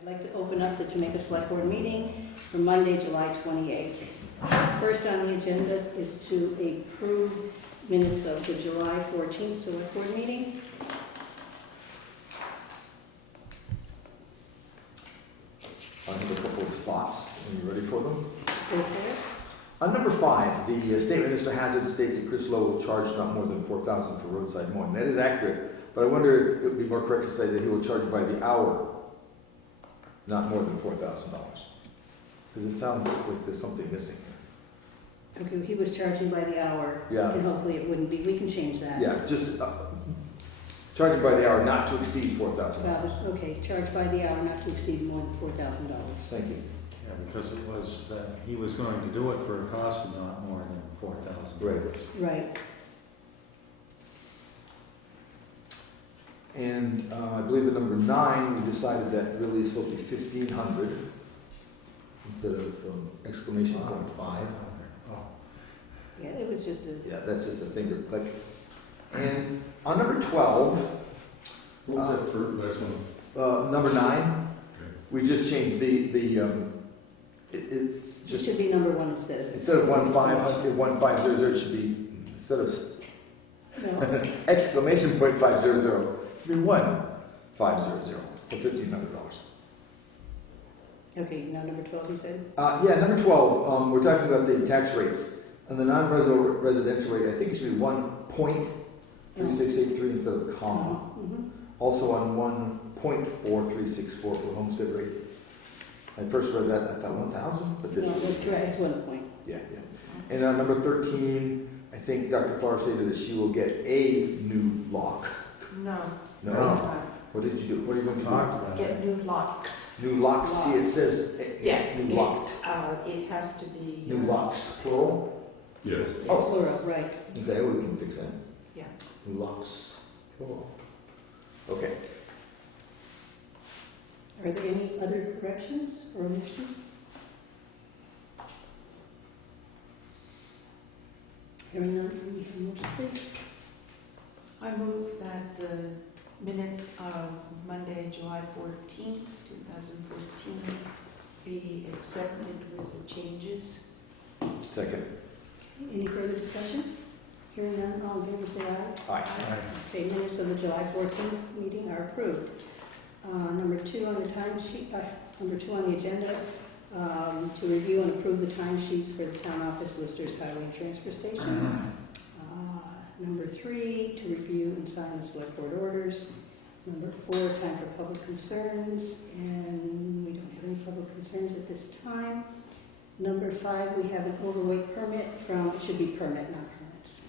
I'd like to open up the Jamaica Selectboard meeting for Monday, July 28th. First on the agenda is to approve minutes of the July 14th Selectboard meeting. I have a couple of thoughts. Are you ready for them? Go for it. On number 5, the statement Mr. Hazard states that Chris Lowe will charge not more than $4,000 for roadside mowing. That is accurate, but I wonder if it would be more correct to say that he will charge by the hour, not more than $4,000. Because it sounds like there's something missing here. Okay, he was charging by the hour. Yeah. And hopefully it wouldn't be. We can change that. Yeah, just charging by the hour not to exceed $4,000. Okay, charge by the hour not to exceed more than $4,000. Thank you. Yeah, because it was that he was going to do it for a cost of not more than $4,000. Right. Right. And I believe at number 9, we decided that really is supposed to be 1,500 instead of exclamation point 5. Oh. Yeah, it was just a... Yeah, that's just a finger click. And on number 12, What was that for last one? number 9, Okay. we just changed it's It just should be number 1 instead of... instead of 1500, it should be instead of No. exclamation point 500, it should be 1500 for $1,500. Okay, now number 12 you said? Yeah, number 12, we're talking about the tax rates. On the non-residential rate, I think it should be 1.3683 instead of a comma. Mm-hmm. Also on 1.4364 for homestead rate. I first read that, I thought 1,000, but this No, is... that's correct, it's 1 point. Yeah. And on number 13, I think Dr. Farr stated that she will get a new lock. No. No? No. What did you do? What are you going to Talked do? about Get it. new locks. New locks? See, it says Yes, new locked. it has to be. New locks, plural? Yes. Oh. Plural, right. Okay, we can fix that. Yeah. New locks, plural. Okay. Are there any other corrections or omissions? Hearing none, can we have a motion, please? I move that the minutes of Monday, July 14th, 2014 be accepted with the changes. Second. Any further discussion? Hearing none, all in favor say aye. Aye. Okay, minutes of the July 14th meeting are approved. Number 2 on the timesheet, number 2 on the agenda, to review and approve the timesheets for the town office listers, highway and transfer station. Number 3, to review and sign the select board orders. Number 4, time for public concerns, and we don't have any public concerns at this time. Number 5, we have an overweight permit from, it should be permit, not permits,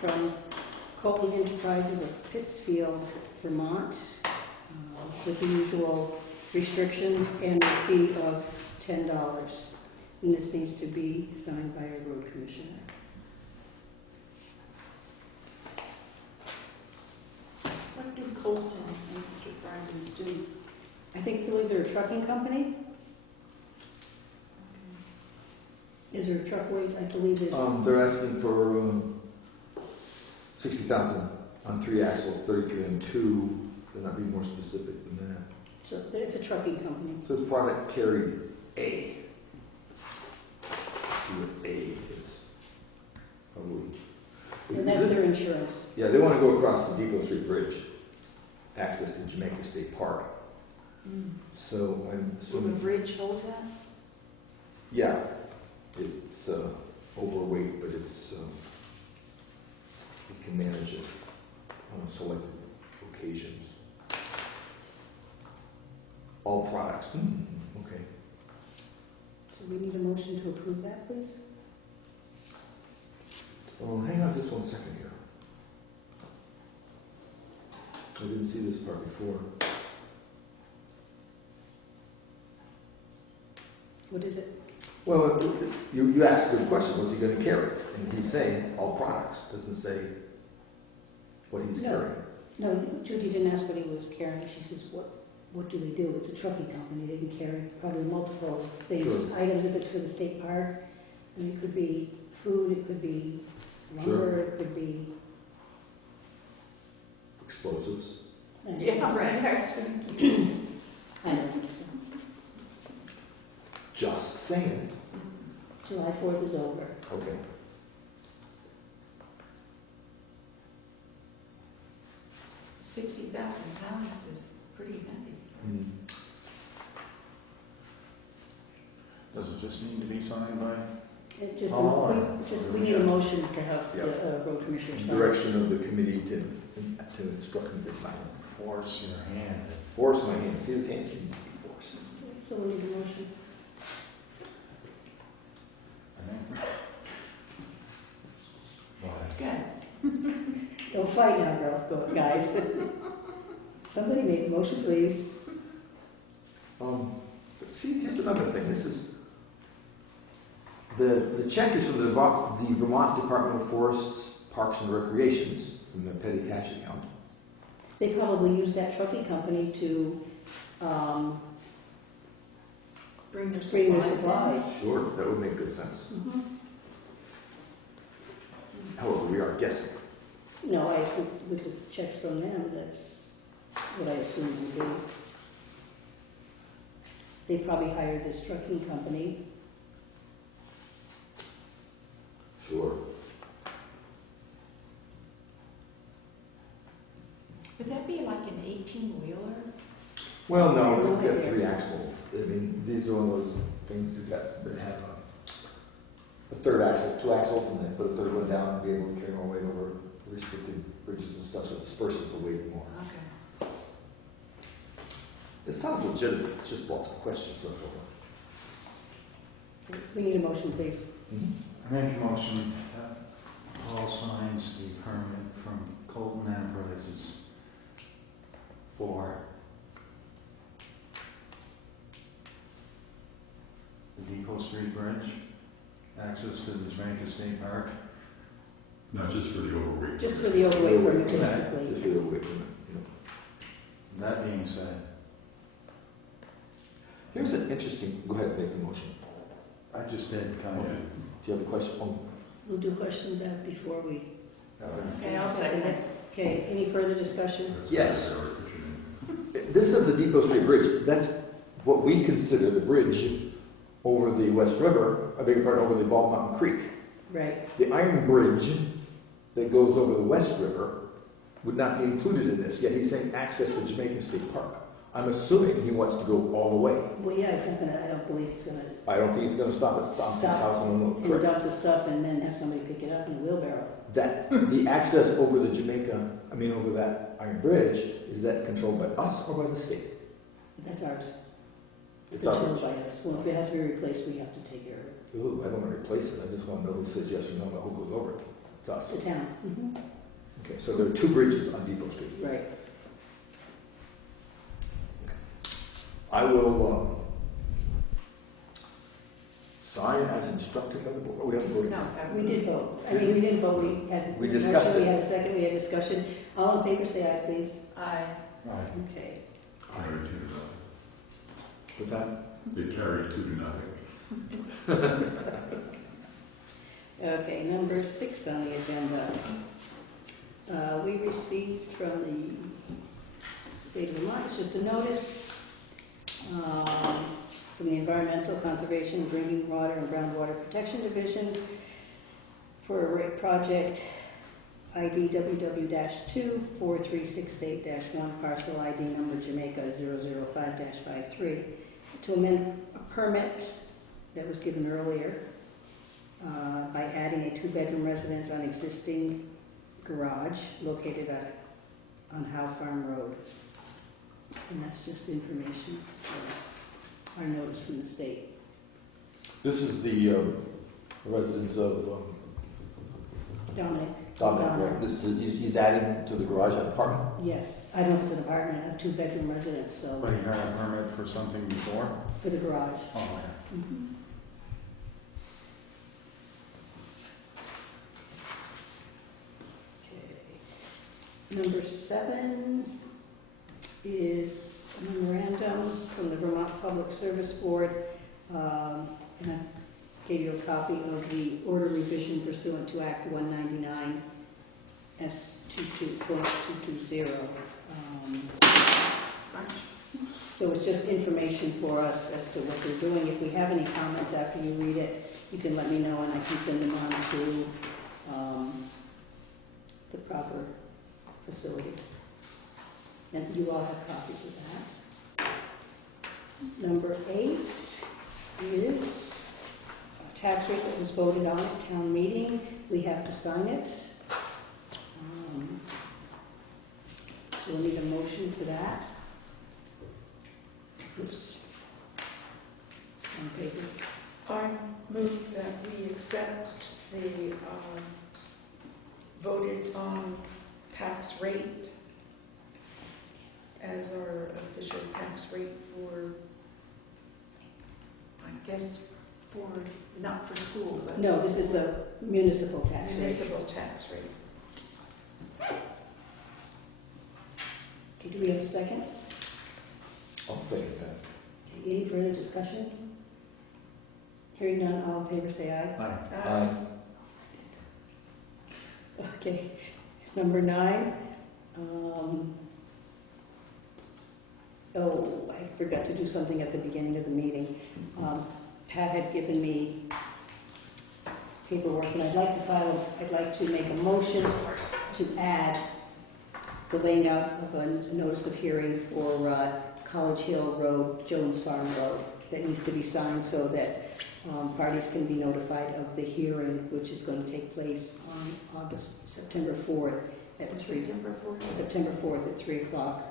from Colton Enterprises of Pittsfield, Vermont, with the usual restrictions and a fee of $10. And this needs to be signed by a road commissioner. What do Colton Enterprises do? I believe they're a trucking company. Is there truckways? I believe there's... They're asking for 60,000 on 3 axles, 33 on 2. They're not being more specific than that. So it's a trucking company. It says product carried A. Let's see what A is. Probably. And that's their insurance. Yeah, they want to go across the Depot Street Bridge, access to Jamaica State Park. So I'm Will the assuming, bridge hold that? yeah, it's overweight, but it's we can manage it on selected occasions. All products. Okay. So we need a motion to approve that, please? Hang on just 1 second here. I didn't see this part before. What is it? Well, you asked a good question. What's he going to carry? And he's saying all products. Doesn't say what he's carrying. No, Judy didn't ask what he was carrying. She says, what do they do? It's a trucking company. They can carry probably multiple things, Sure. items if it's for the state park. And it could be food, it could be lumber, Sure. it could be... Explosives. Yeah, right. I was thinking. I don't know. So. saying. July 4th is over. Okay. £60,000 is pretty heavy. Hmm. Does it just need to be signed by? It just, Oh, we need a motion to have Yeah. the road commissioner sign. Direction of the committee to instruct me to sign. Force your hand. Force my hand. See his hand? He's force. So we need a motion. What? Good. Don't fight now, guys. Somebody make a motion, please. But see, here's another thing. This is the check is from the Vermont Department of Forests, Parks and Recreations from the petty cash account. They probably use that trucking company to Bring their bring their supplies in. supplies. Sure, that would make good sense. Mhm. However, we are guessing. No, with the checks from them, that's what I assume we do. They probably hired this trucking company. Sure. Would that be like an 18-wheeler? Well, no, it's got 3 axles. I mean, these are one of those things that have a 3rd axle, 2 axles, and then put a 3rd one down and be able to carry more weight over restricted bridges and stuff, so it disperses the weight more. Okay. It sounds legitimate, it's just lots of questions so far. We need a motion, please. I make a motion that Paul signs the permit from Colton Enterprises for the Depot Street Bridge, access to the Jamaica State Park. Not just for the overweight. Just for the overweight permit, Just basically. for the weight limit, you know. That being said, Here's an interesting, go ahead and make the motion. I just did kind of. Do you have a question? We'll do questions that before we. Okay, I'll second it. Okay, any further discussion? Yes. This is the Depot Street Bridge. That's what we consider the bridge over the West River, I beg your pardon, over the Bald Mountain Creek. Right. The iron bridge that goes over the West River would not be included in this, yet he's saying access to Jamaica State Park. I'm assuming he wants to go all the way. Well, yeah, he's not gonna, I don't believe he's gonna I don't think he's going to stop at Thompson's house and unload. and Correct. dump the stuff and then have somebody pick it up in a wheelbarrow. That the access over the over that iron bridge, is that controlled by us or by the state? That's ours. It's controlled ours. by us. Well, if it has to be replaced, we have to take care of it. Ooh, I don't want to replace it. I just want to know who says yes or no, not who goes over it. It's us. The town. Mhm. Okay, so there are 2 bridges on Depot Street. Right. I will sign as instructed by the board. Oh, we haven't voted. No, We did vote. I mean, we didn't vote. We had. We discussed We it. had a second. We had discussion. All in favor, say aye, please. Aye. Right. Okay. Carried 2 to nothing. What's that? They carried 2 to nothing. Okay, number 6 on the agenda. We received from the state of Vermont, it's just a notice from the Environmental Conservation, Drinking Water and Groundwater Protection Division for a project ID WW-2 4368-1, parcel ID number Jamaica 005-53, to amend a permit that was given earlier by adding a 2-bedroom residence on existing garage located on Howe Farm Road. And that's just information for our notice from the state. This is the residence of Dominic. Dominic. Right? This is he's adding to the garage an apartment. Yes, I don't know if it's an apartment, a 2-bedroom residence, so But you had a permit for something before? for the garage. Oh, yeah. Mhm. Okay. Number 7 is a memorandum from the Vermont Public Service Board, and I gave you a copy of the order revision pursuant to Act 199 S22.220. So it's just information for us as to what they're doing. If we have any comments after you read it, you can let me know and I can send them on to the proper facility. And you all have copies of that. Number 8 is a tax rate that was voted on at town meeting. We have to sign it. So we'll need a motion for that. Oops. On paper. I move that we accept the voted on tax rate as our official tax rate for, I guess, for, not for school, but. No, this is the municipal tax rate. Municipal tax rate. Okay, do we have a second? I'll second that. Okay, any further discussion? Hearing none, all in favor say aye. Aye. Okay, number 9. Oh, I forgot to do something at the beginning of the meeting. Pat had given me paperwork, and I'd like to make a motion to add the laying out of a notice of hearing for College Hill Road, Jones Farm Road, that needs to be signed so that parties can be notified of the hearing, which is going to take place on September 4th at 3. September 4th at 3 o'clock,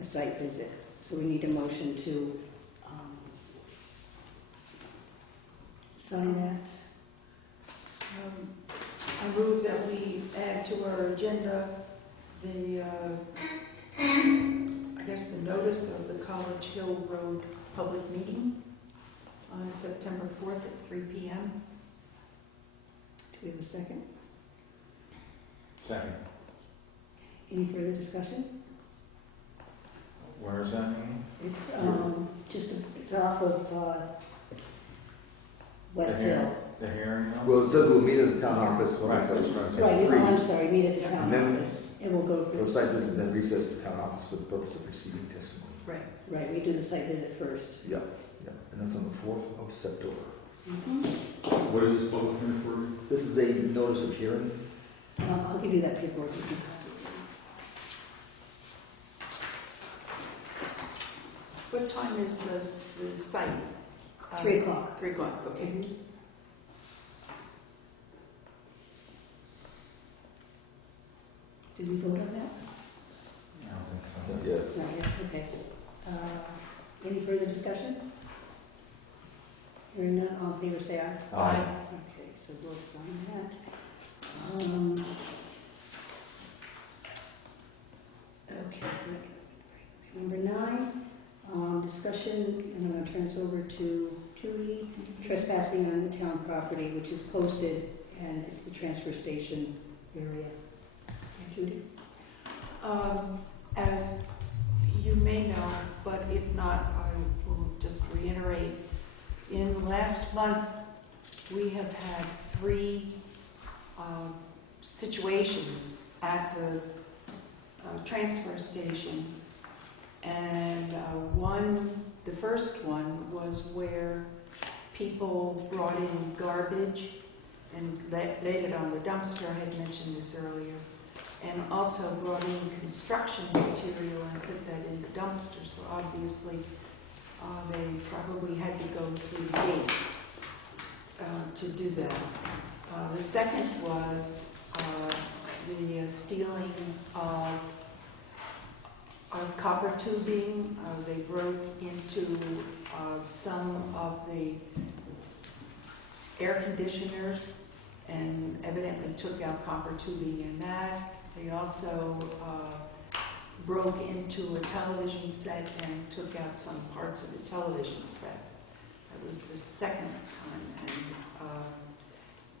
a site visit. So we need a motion to sign that. I move that we add to our agenda the, I guess, the notice of the College Hill Road public meeting on September 4th at 3 p.m. Do we have a second? Second. Any further discussion? Where is that meeting? It's it's off of West The Hill. The hearing? room? Well, it says we'll meet at the town office. Right, place. that's at Right, 3. I'm sorry, meet at the town And then- office, and we'll go For through. the site visit, then recess to the town office for the purpose of receiving testimony. Right. Right, we do the site visit first. Yeah, and that's on the 4th of September. What is this public hearing for? This is a notice of hearing. I'll give you that paperwork. What time is the site? 3 o'clock. 3 o'clock, okay. Did we vote on that? I don't think so. Yeah. Not yet, okay. Any further discussion? Hearing none, all in favor say aye. Aye. Okay, so we'll sign that. Okay, number 9, discussion, and I'm going to turn this over to Judy, trespassing on the town property, which is posted, and it's the transfer station area. Judy? As you may know, but if not, I will just reiterate. In the last month, we have had 3 situations at the transfer station. And the first one was where people brought in garbage and laid it on the dumpster. I had mentioned this earlier. And also brought in construction material and put that in the dumpster. So obviously, they probably had to go through the gate to do that. The second was the stealing of copper tubing. They broke into some of the air conditioners and evidently took out copper tubing in that. They also broke into a television set and took out some parts of the television set. That was the second time.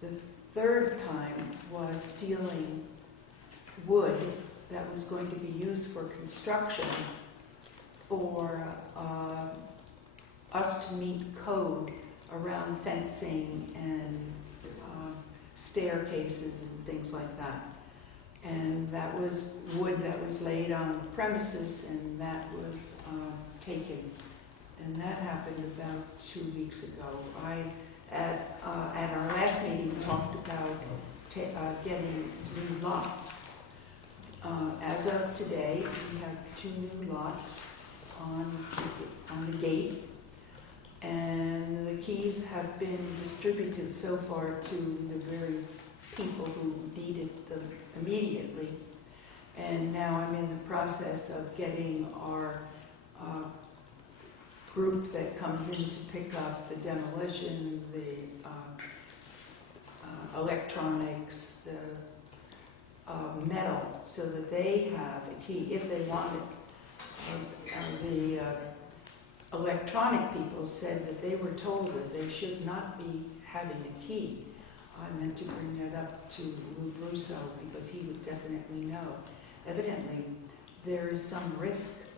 And the third time was stealing wood that was going to be used for construction for us to meet code around fencing and staircases and things like that. And that was wood that was laid on the premises, and that was taken. And that happened about 2 weeks ago. At our last meeting, talked about getting new locks. As of today, we have 2 new locks on the gate, and the keys have been distributed so far to the very people who needed them immediately. And now I'm in the process of getting our group that comes in to pick up the demolition, the electronics, the metal, so that they have a key if they want it. The electronic people said that they were told that they should not be having a key. I meant to bring that up to Lou Russo because he would definitely know. Evidently, there is some risk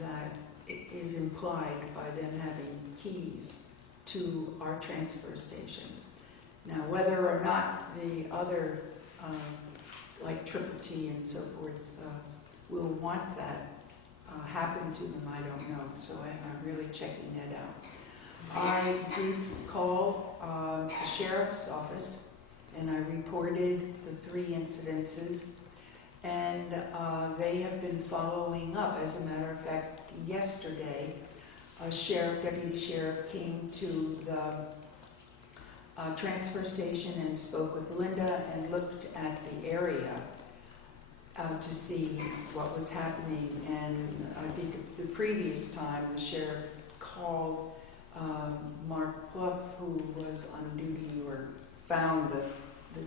that is implied by them having keys to our transfer station. Now, whether or not the other, like Triple T and so forth, will want that happen to them, I don't know. So I'm really checking that out. I did call the sheriff's office and I reported the 3 incidences, and they have been following up. As a matter of fact, yesterday, a deputy sheriff came to the transfer station and spoke with Linda and looked at the area to see what was happening. And I think the previous time the sheriff called Mark Pluff, who was on duty or found the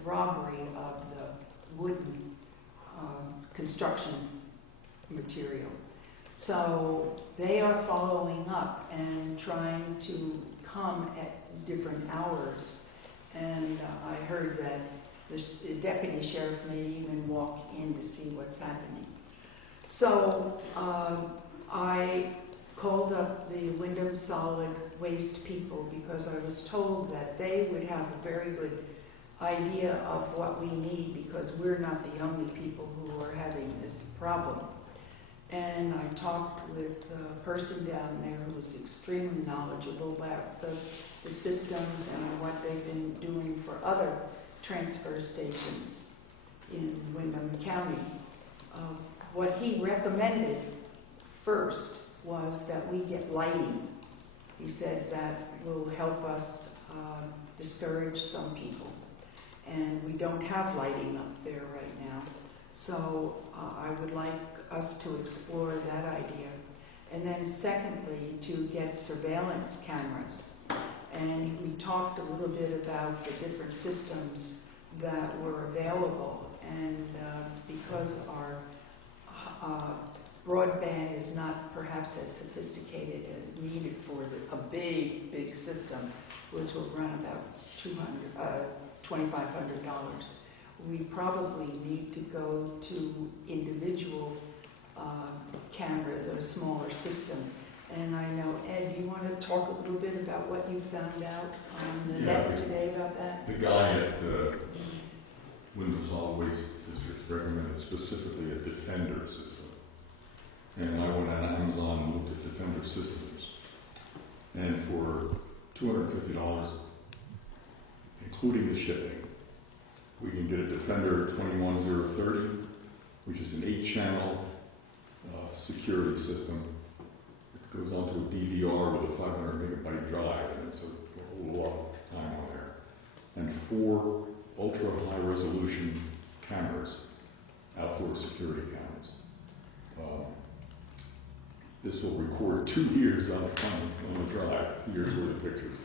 robbery of the wooden construction material. So they are following up and trying to come at different hours. And I heard that the deputy sheriff may even walk in to see what's happening. So I called up the Wyndham Solid Waste people because I was told that they would have a very good idea of what we need, because we're not the only people who are having this problem. And I talked with a person down there who was extremely knowledgeable about the systems and what they've been doing for other transfer stations in Windham County. What he recommended first was that we get lighting. He said that will help us discourage some people. And we don't have lighting up there right now. So I would like us to explore that idea. And then secondly, to get surveillance cameras. And we talked a little bit about the different systems that were available. And because our broadband is not perhaps as sophisticated as needed for a big system, which will run about $2,500. We probably need to go to individual cameras, a smaller system. And I know, Ed, you want to talk a little bit about what you found out on the net today about that? The guy at Wyndham Solid Waste District recommended specifically a Defender system. And I went on Amazon and looked at Defender systems. And for $250, including the shipping, we can get a Defender 21030, which is an 8-channel security system. It goes onto a DVR with a 500 megabyte drive, and it's a whole lot of time on there. And 4 ultra high resolution cameras, outdoor security cameras. This will record 2 years on the drive, 2 years worth of pictures.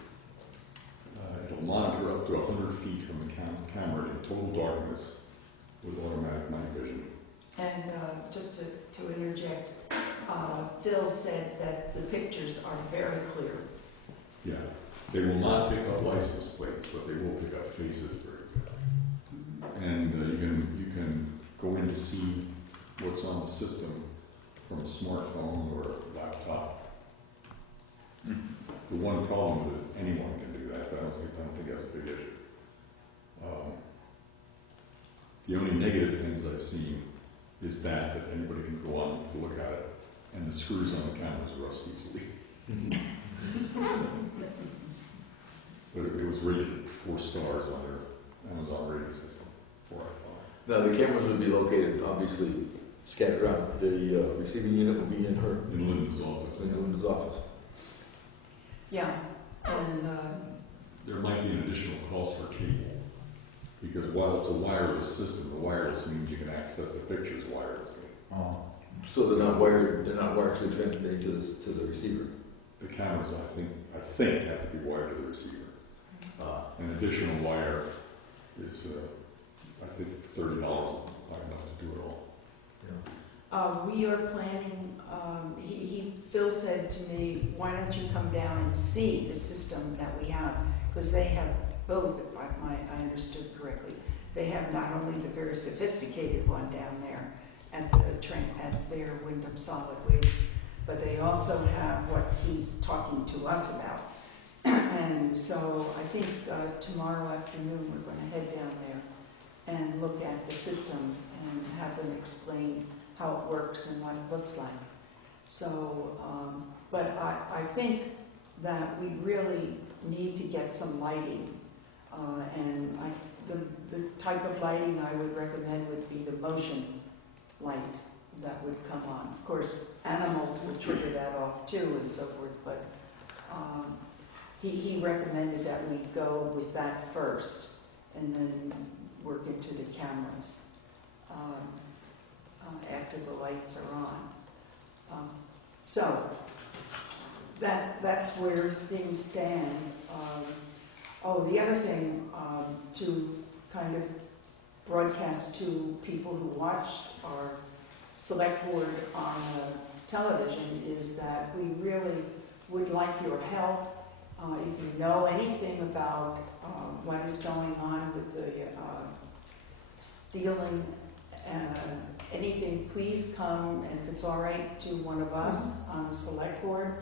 It'll monitor up to 100 feet from the camera in total darkness with automatic night vision. And just to interject, Phil said that the pictures are very clear. Yeah, they will not pick up license plates, but they will pick up faces very good. And you can go in to see what's on the system from a smartphone or a laptop. The one problem is anyone can do that. I don't think that's a big issue. The only negative things I've seen is that anybody can go on to look at it, and the screws on the cameras rust easily. But it was rated 4 stars on their Amazon rating system, 4 out of 5. Now, the cameras would be located, obviously, scattered around. The receiving unit will be in In Linda's office. Linda's office. Yeah, and, There might be an additional cost for cable, because while it's a wireless system, the wireless means you can access the pictures wirelessly. Oh, So they're not wired. They're not wirelessly transmitting to the receiver. The cameras, I think, have to be wired to the receiver. An additional wire is, I think, $30, not enough to do it all. we are planning, Phil said to me, why don't you come down and see the system that we have? Because they have both, if I understood correctly. They have not only the very sophisticated one down there at their Wyndham Solid Waste, but they also have what he's talking to us about. And so I think tomorrow afternoon we're going to head down there and look at the system and have them explain how it works and what it looks like. So, but I think that we really need to get some lighting, and the type of lighting I would recommend would be the motion light that would come on. Of course, animals will trigger that off too and so forth, but he recommended that we go with that first and then work into the cameras after the lights are on. So that's where things stand. The other thing to kind of broadcast to people who watched our select board on television is that we really would like your help. If you know anything about what is going on with the stealing, anything, please come, and if it's all right, to one of us on the select board,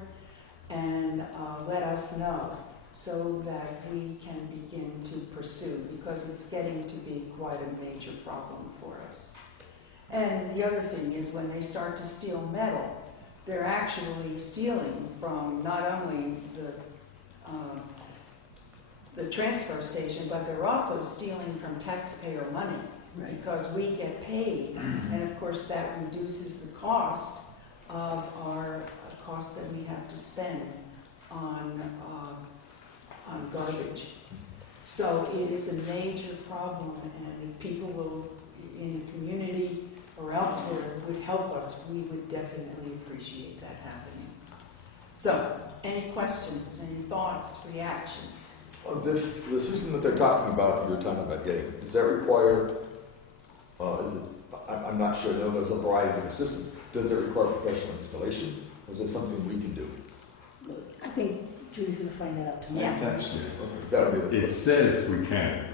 and let us know so that we can begin to pursue, because it's getting to be quite a major problem for us. And the other thing is, when they start to steal metal, they're actually stealing from not only the transfer station, but they're also stealing from taxpayer money. Right. Because we get paid, and of course that reduces the cost of our cost that we have to spend on garbage. So it is a major problem, and if people will, in the community or elsewhere, would help us, we would definitely appreciate that happening. So, any questions, any thoughts, reactions? The system that they're talking about, you're talking about getting, does that require, I'm not sure, no, there's a variety of systems. Does it require professional installation, or is it something we can do? I think Julie's going to find that out tomorrow. Yeah. that's it. That would be It says we can.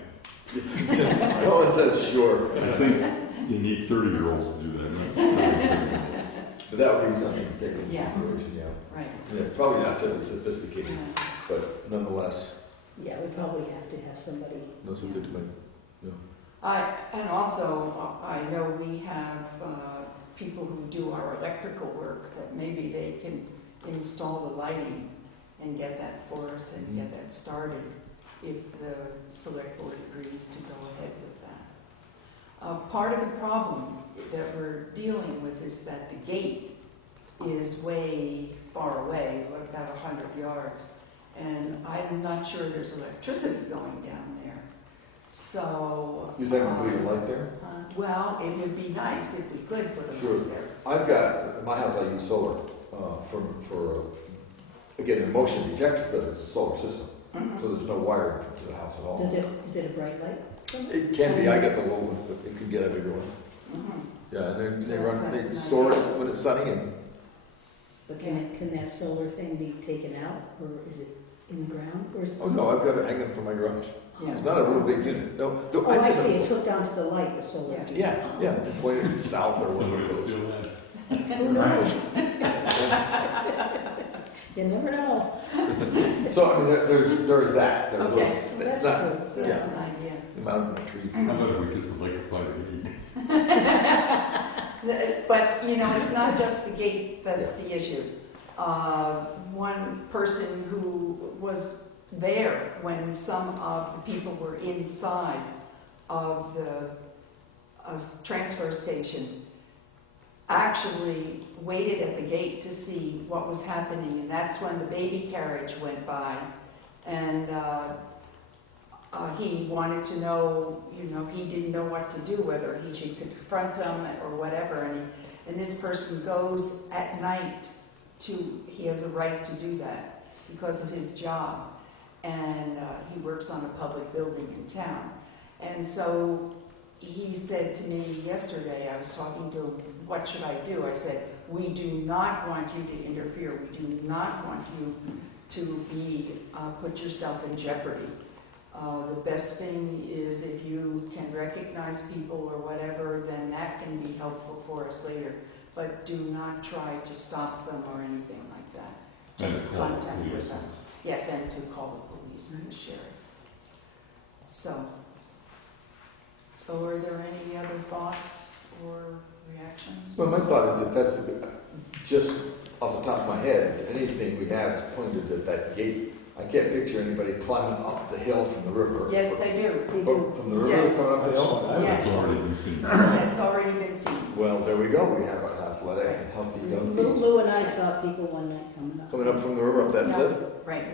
No, it says sure. I think you need 30-year-olds to do that, not 70-year-olds. But that would be something to take into Yeah. consideration, yeah. Right. Yeah, probably not terribly sophisticated, but nonetheless, Yeah, we probably have to have somebody. knows what they're doing. And also, I know we have people who do our electrical work that maybe they can install the lighting and get that for us and get that started if the select board agrees to go ahead with that. Part of the problem that we're dealing with is that the gate is way far away, about 100 yards, and I'm not sure there's electricity going down there. So... You're talking about putting a light there? Well, it would be nice if we could put a Sure. light there. I've got, in my house I use solar for again, a motion detector, but it's a solar system. So there's no wire to the house at all. Is it a bright light? It can be, I get the little one, but it can get a bigger one. Mhm. Yeah, and they So run, they that's nice. store it when it's sunny, and But can that solar thing be taken out, or is it in the ground? Or is it oh no, I've got it hanging from my garage. Yeah. It's not a real big unit. No, Oh, I see, it's hooked onto the light, the solar. Yeah. Yeah, they point it south or Somebody will whatever. steal that. Who knows? You never know. So, I mean, there's that. Okay. It's That's not, true. So that's an idea. the amount of the tree. How about if we just electrify the gate? But, you know, it's not just the gate that's the issue. One person who was there when some of the people were inside of the transfer station actually waited at the gate to see what was happening, and that's when the baby carriage went by, and he wanted to know, you know, he didn't know what to do, whether he should confront them or whatever, and this person goes at night he has a right to do that because of his job, and he works on a public building in town. And so he said to me yesterday, I was talking to him, what should I do? I said, we do not want you to interfere. We do not want you to put yourself in jeopardy. The best thing is if you can recognize people or whatever, then that can be helpful for us later. But do not try to stop them or anything like that. And Just call the contact police. with us. Yes, and to call the police and the sheriff. So are there any other thoughts or reactions? Well, my thought is that that's just off the top of my head, anything we have is pointed at that gate. I can't picture anybody climbing up the hill from the river. Yes, they do. They do. From the river Yes. coming up the hill? Yes. It's already been seen. That's already been seen. Well, there we go. We have an athletic and healthy young thieves Lou and I saw people one night coming up. coming up from the river up that Yeah. cliff. Right.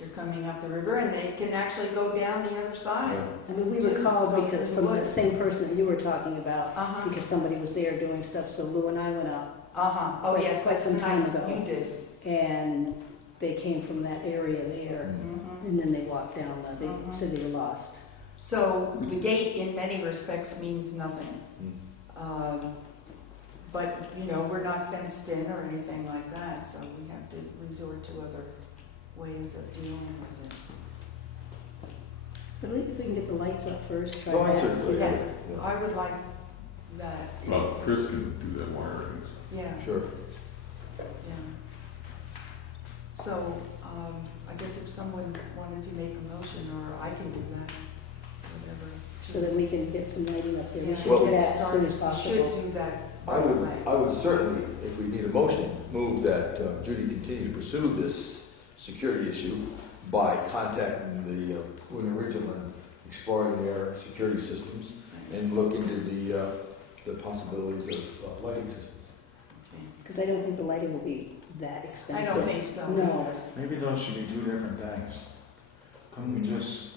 They're coming up the river and they can actually go down the other side. I mean, we were called because from the same person that you were talking about, Uh-huh. because somebody was there doing stuff, so Lou and I went up, Uh-huh. Oh, yes, Quite that's some the time time ago. you did. and they came from that area there, Mhm. and then they walked down, they Mhm. said they were lost. So the gate in many respects means nothing. But, you know, we're not fenced in or anything like that, so we have to resort to other ways of dealing with it. But if we can get the lights up first, try Oh, I that. certainly- Yes, Yeah. I would like that. Well, Chris can do that wiring. Yeah, Sure. yeah. So, I guess if someone wanted to make a motion, or I can do that, whatever. So that we can get some lighting up there. We Yeah. should Well- get that as soon as Should possible. do that I right would, away. I would certainly, if we need a motion, move that Judy continue to pursue this security issue by contacting the Winter Regional and exploring their security systems and look into the possibilities of lighting systems. Because I don't think the lighting will be that I expensive. don't think so. No. Maybe those should be two different things. Couldn't we just,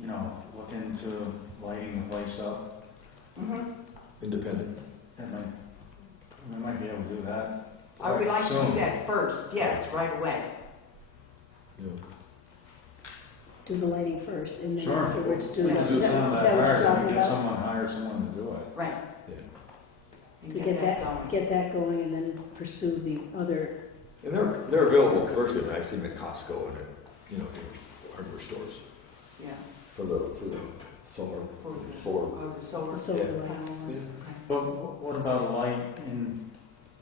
you know, look into lighting the place up? Mhm. Independent. We might be able to do that. I would like to do Soon. that first, yes, right away. Yeah. Do the lighting first, and then Sure. afterwards do We the. can Is do that some of what that you're hard, talking we get about? someone, hire someone to do it. Right. Yeah. And To get that, going. get that going and then pursue the other, And they're available commercially, I see them at Costco and at, hardware stores Yeah. for the solar, For the- solar. the solar. the solar Yeah. lights. panels. But what about a light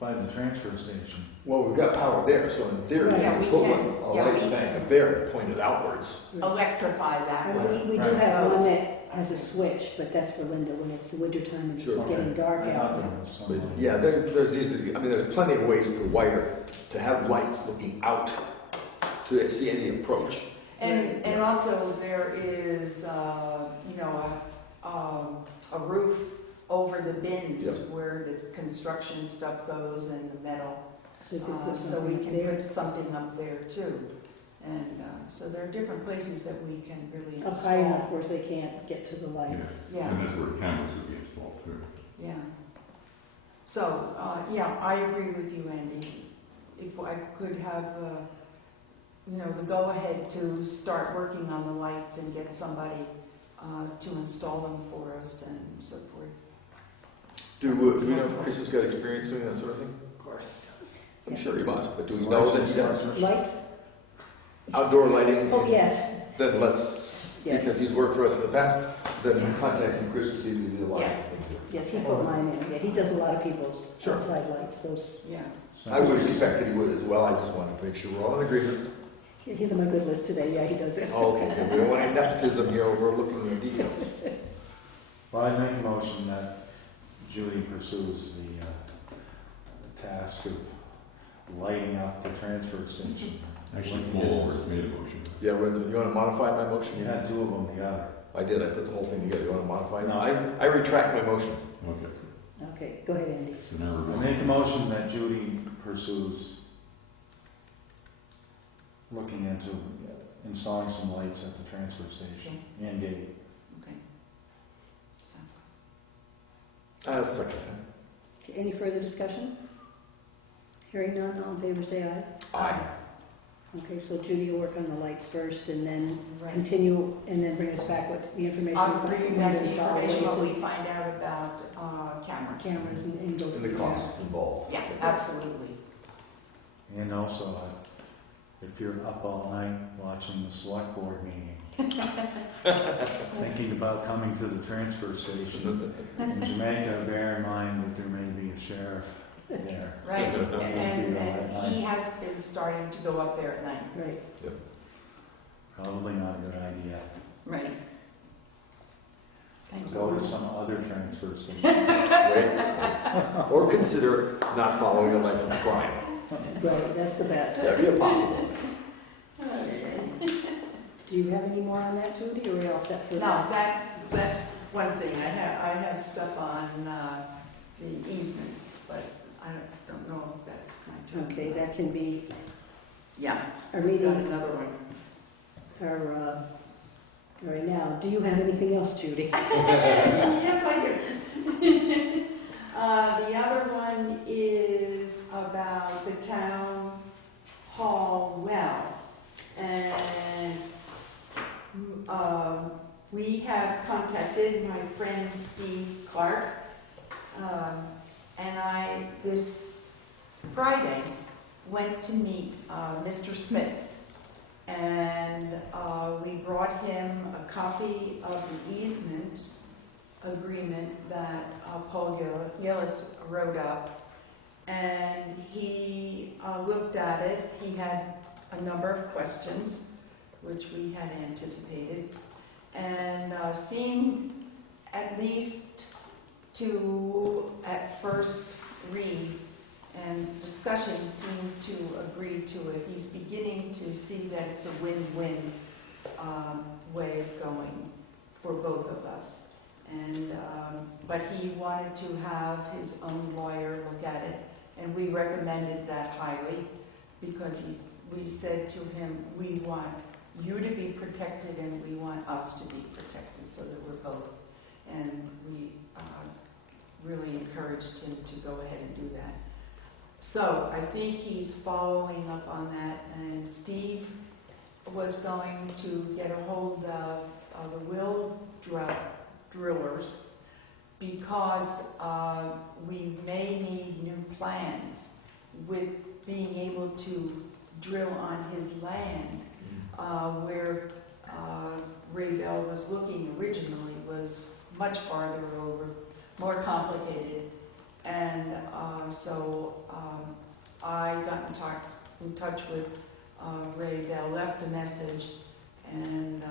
by the transfer station? Well, we've got power there, so in theory, we Yeah, can we put can. a Yeah, light we bank can. up there pointed outwards. Electrify that And way. we do Right. have one that has a switch, but that's for Linda when it's wintertime and Sure. it's getting dark I out. thought there was But some. yeah, there's there's plenty of ways to wire, to have lights looking out to see any approach. And also there is, a roof over the bins Yep. where the construction stuff goes and the metal. So if we put So we something up can there. put something up there too. And so there are different places that we can really Up high enough install. where they can't get to the lights. Yeah. And that's where cameras would be installed too. Yeah. So, I agree with you, Andy. If I could have, the go-ahead to start working on the lights and get somebody to install them for us and so forth. Do we know if Chris has got experience doing that sort of thing? Of course he does. I'm sure he must, but do we know that he does? Lights? Outdoor lighting? Oh, yes, Then let's, because yes, he's worked for us in the past, then contacting Chris to see if we do the lighting. Yes, he put mine in, yeah, he does a lot of people's Sure. outside lights, those, Yeah. I would expect that he would as well, I just wanted to make sure we're all in agreement. he's on my good list today, yeah, he does it. Oh, okay, we don't want any nepotism here overlooking the details. Well, I make a motion that Judy pursues the task of lighting up the transfer station. Actually, Paul has made a motion. Yeah, you want to modify my motion? You had two of them together. I did, I put the whole thing together, you want to modify it? No. I retract my motion. Okay, Okay, go ahead, Andy. so now we're I voting. make a motion that Judy pursues looking into installing some lights at the transfer station and gate. Okay. Second. Okay, any further discussion? Hearing none, all in favor say aye. Aye. Okay, so Judy will work on the lights first and then Right. continue and then bring us back with the information. I'll from bring you back the the solid information waste what we find out about cameras. Cameras and go And from the there. costs involved. Yeah, absolutely. And also, if you're up all night watching the select board meeting, thinking about coming to the transfer station in Jamaica, bear in mind that there may be a sheriff there. Right, and he has been starting to go up there at night. Right. Probably not a good idea. Right. Thank Go to you. some other transfer station. Right? Or consider not following a life of crime. Right, that's the best. That'd be a possibility. Do you have any more on that, Judy, or are we all set for No, that? that's one thing. I have stuff on the easement, but I don't know if that's my turn. Okay, that can be Yeah, our we got meeting, another one. our, all right now, do you have anything else, Judy? Yes, I do. The other one is about the town hall well. And we have contacted my friend Steve Clark. And I, this Friday, went to meet Mr. Smith. And we brought him a copy of the easement agreement that Paul Gillis wrote up. And he looked at it. He had a number of questions, which we had anticipated, and seemed, at least to, at first read and discussion, seemed to agree to it. He's beginning to see that it's a win-win way of going for both of us. And but he wanted to have his own lawyer look at it, and we recommended that highly because we said to him, we want you to be protected and we want us to be protected so that we're both. And we really encouraged him to go ahead and do that. So I think he's following up on that, and Steve was going to get a hold of the will drillers because we may need new plans with being able to drill on his land where Ray Bell was looking originally was much farther over, more complicated. And so I got in touch with Ray Bell, left a message, and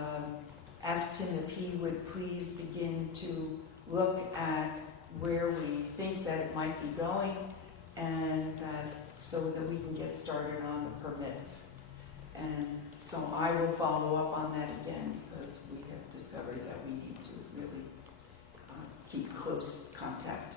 asked him if he would please begin to look at where we think that it might be going, and that so that we can get started on the permits. And so I will follow up on that again because we have discovered that we need to really keep close contact.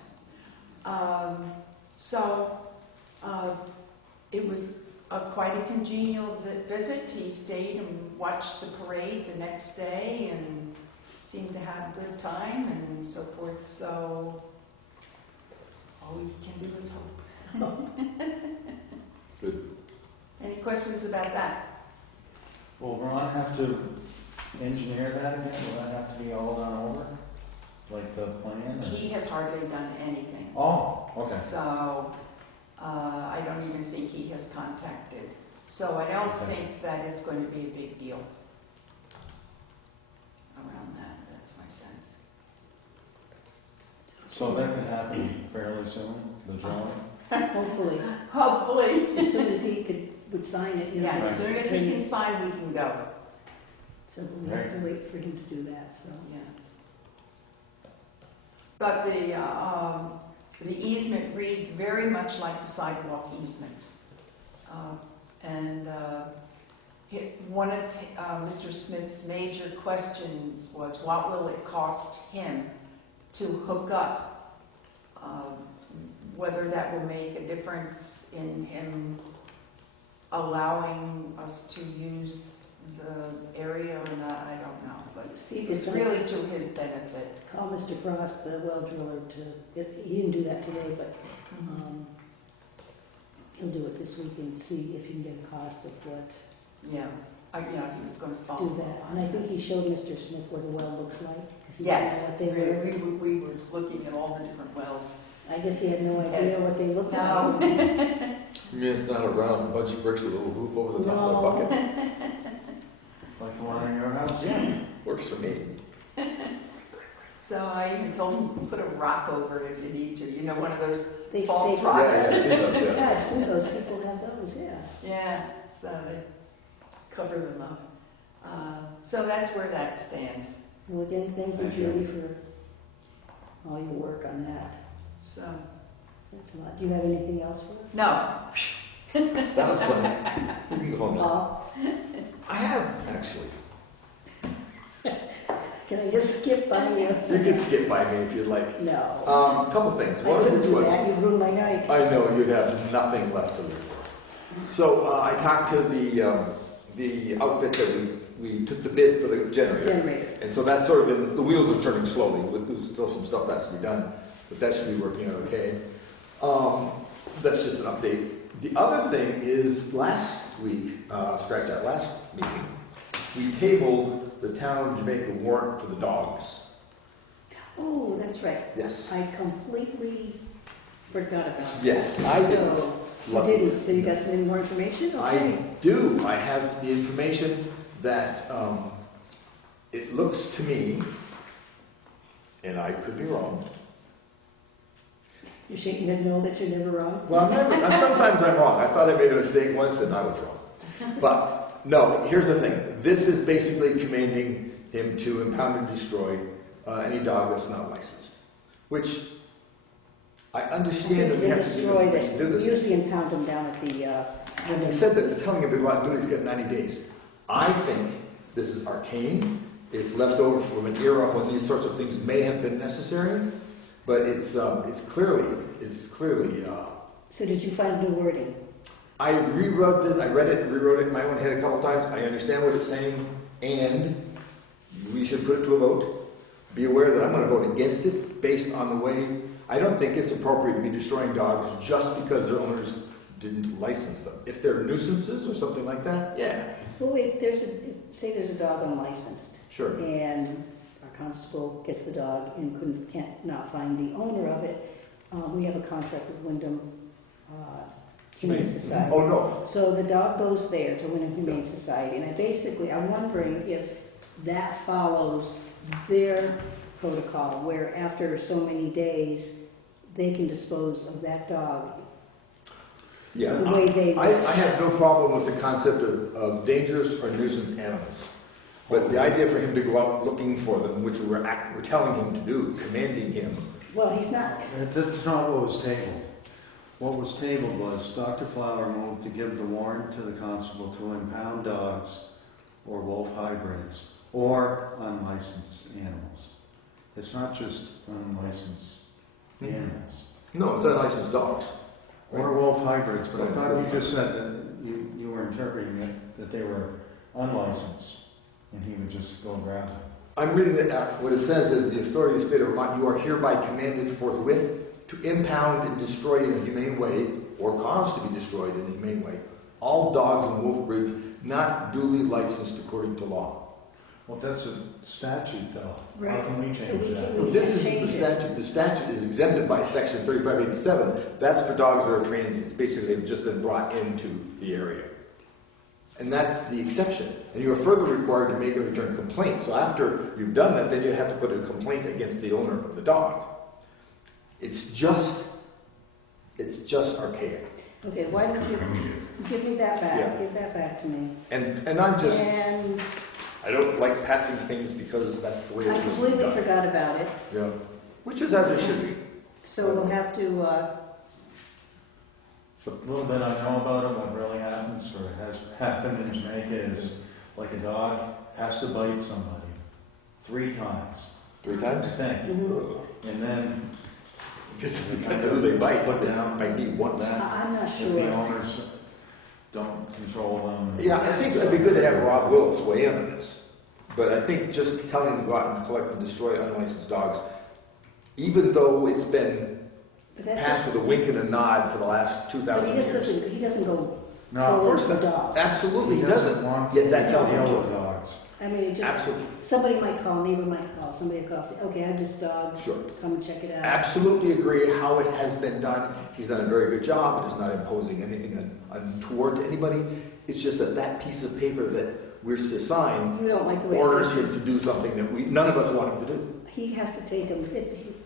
It was quite a congenial visit. He stayed and watched the parade the next day and seemed to have a good time and so forth. So all we can do is hope. Good. Any questions about that? Will Ron have to engineer that again? Will that have to be all done over? Like the plan? Or? He has hardly done anything. Oh, okay. So I don't even think he has contacted. So I don't think that it's going to be a big deal around that. That's my sense. So that can happen fairly soon, the drawing? Hopefully, Hopefully. as soon as he would sign it, you know. Yeah, as soon as he can sign, we can go. So we have to wait for him to do that, so. Yeah. But the easement reads very much like the sidewalk easements. One of Mr. Smith's major questions was, what will it cost him to hook up? Whether that will make a difference in him allowing us to use the area or not, I don't know. But See if it's it's really to his benefit. call Mr. Frost, the well driller, he didn't do that today, but he'll do it this week and see if he can get a cost of what, Yeah, yeah, he was going to follow do that. And I think he showed Mr. Smith what the well looks like. 'cause he didn't know Yes, what they were. we were looking at all the different wells. I guess he had no idea what they looked No. like. You mean it's not a round bunch of bricks with a little roof over the top of a No. bucket? Like the one in your house? Yeah, works for me. So I even told him you can put a rock over it if you need to. You know, one of those They false fake- rocks. Yeah, I've seen those, yeah. Yeah, I've seen those, people have those, yeah. Yeah, so they cover them up. So that's where that stands. Well, again, thank you, Thank you. Judy, for all your work on that. So, That's a lot. Do you have anything else for us? no. That was fun. You can go home now. Paul, I have, actually. can I just skip by you? You can skip by me if you'd like. No. Couple things. I One of couldn't which do was, that, you'd ruin my night. I know you'd have nothing left to live for. So I talked to the outfit that we took the bid for the generator. Generator. And so that's sort of been, the wheels are turning slowly. There's still some stuff that has to be done, but that should be working out okay. That's just an update. The other thing is last week, last meeting, we tabled the town of Jamaica warrant for the dogs. Oh, that's right. Yes. I completely forgot about that. Yes, I did. So, you Lucky. didn't, so you got some more information? I Okay. do. I have the information that it looks to me, and I could be wrong. You're shaking your head no that you're never wrong? Well, sometimes I'm wrong. I thought I made a mistake once and I was wrong. But no, here's the thing. This is basically commanding him to impound and destroy any dog that's not licensed. Which I understand that we have to destroy do this. Usually impound them down at the, I said that it's telling him to go out and do it, he's got 90 days. I think this is arcane. It's left over from an era when these sorts of things may have been necessary, but it's clearly. So did you find new wording? I rewrote this. I read it, rewrote it in my own head a couple times. I understand what it's saying, and we should put it to a vote. Be aware that I'm going to vote against it based on the way. I don't think it's appropriate to be destroying dogs just because their owners didn't license them. If they're nuisances or something like that, yeah. Well, say there's a dog unlicensed. Sure. And our constable gets the dog and can't not find the owner of it. We have a contract with Wyndham Humane Society. Oh, no. So the dog goes there to Wyndham Humane Society, and I'm wondering if that follows their protocol, where after so many days, they can dispose of that dog Yeah. the way they I wish. have no problem with the concept of dangerous or nuisance animals. But the idea for him to go out looking for them, which we're telling him to do, commanding him. Well, he's not, That's not what was tabled. What was tabled was Dr. Flower moved to give the warrant to the constable to impound dogs or wolf hybrids or unlicensed animals. It's not just unlicensed animals. No, it's unlicensed dogs. Or wolf hybrids, but I thought you just said that you were interpreting it that they were unlicensed and he would just go grab them. I'm reading that what it says is the authority of the state of Vermont, you are hereby commanded forthwith to impound and destroy in a humane way or cause to be destroyed in a humane way all dogs and wolf breeds not duly licensed according to law. Well, that's a statute though. Right. How can we So change we that? can- This is change the it. statute. The statute is exempted by section 3587. That's for dogs that are transients. Basically, they've just been brought into the area. And that's the exception. And you are further required to make a return complaint. So after you've done that, then you have to put a complaint against the owner of the dog. It's just archaic. Okay, why don't you give me that back, Yeah. give that back to me. And I'm just, And I don't like passing things because that's the way I it's completely done. forgot about it, Yeah, which is as it should be. so we'll have to, So a little bit I know about it, what really happens, or has happened in Jamaica is, like a dog has to bite somebody 3 times, 3 I times? think. Ugh. And then Because it depends on who they bite. Put down Might be once. I'm not if the sure. owners don't control them. Yeah, I think it'd be good to have Rob Willis weigh in on this. But I think just telling them to go out and collect and destroy unlicensed dogs, even though it's been But that's, passed with a wink and a nod for the last but 2,000 he just years. doesn't, he doesn't go No, of trolling course for not. dogs. Absolutely, he He doesn't. doesn't want Yet to that tells him deal to. with dogs. I mean, it just, Absolutely. somebody might call, neighbor might call, somebody will call, say, okay, I have this dog, Sure. come and check it out. Absolutely agree how it has been done. He's done a very good job. It is not imposing anything untoward to anybody. It's just that that piece of paper that we're to sign You don't like the way orders it's, him to do something that none of us want him to do. he has to take them,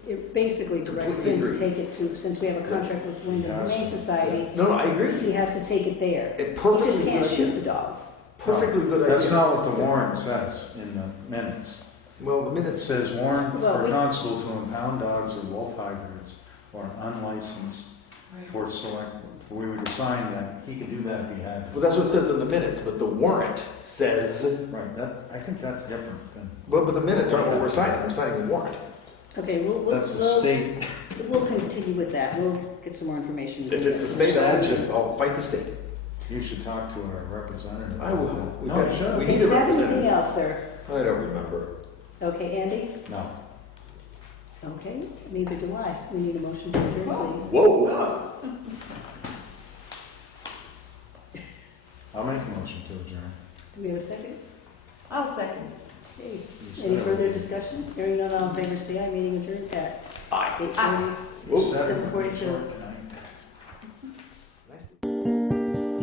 it basically directs Completely him to agree. take it to, since we have a contract with Wyndham Yes. Humane Society, No, I agree. he has to take it there. It He perfectly just good can't shoot idea. the dog. Perfectly good idea. That's not what the warrant says in the minutes. Well, the It minutes. says warrant Well, for we- constable to impound dogs or wolf hybrids or unlicensed for select. If we were to sign that, he could do that if he had to. Well, that's what it says in the minutes, but the warrant says. Right, I think that's different than, Well, but the minutes aren't what we're signing. We're signing the warrant. Okay, that's a state. we'll continue with that, we'll get some more information. If it's the state action, I'll fight the state. You should talk to our representative. I will. No, you should. We Okay, need do a you have anything representative. else, sir? I don't remember. Okay, Andy? No. Okay, neither do I. We need a motion to adjourn, please. Whoa. I'll make a motion to adjourn. Do we have a second? I'll second. Okay, any further discussion? Hearing none, all in favor, say aye. Meeting adjourned at 8:40. Whoa. 7:42. Nice.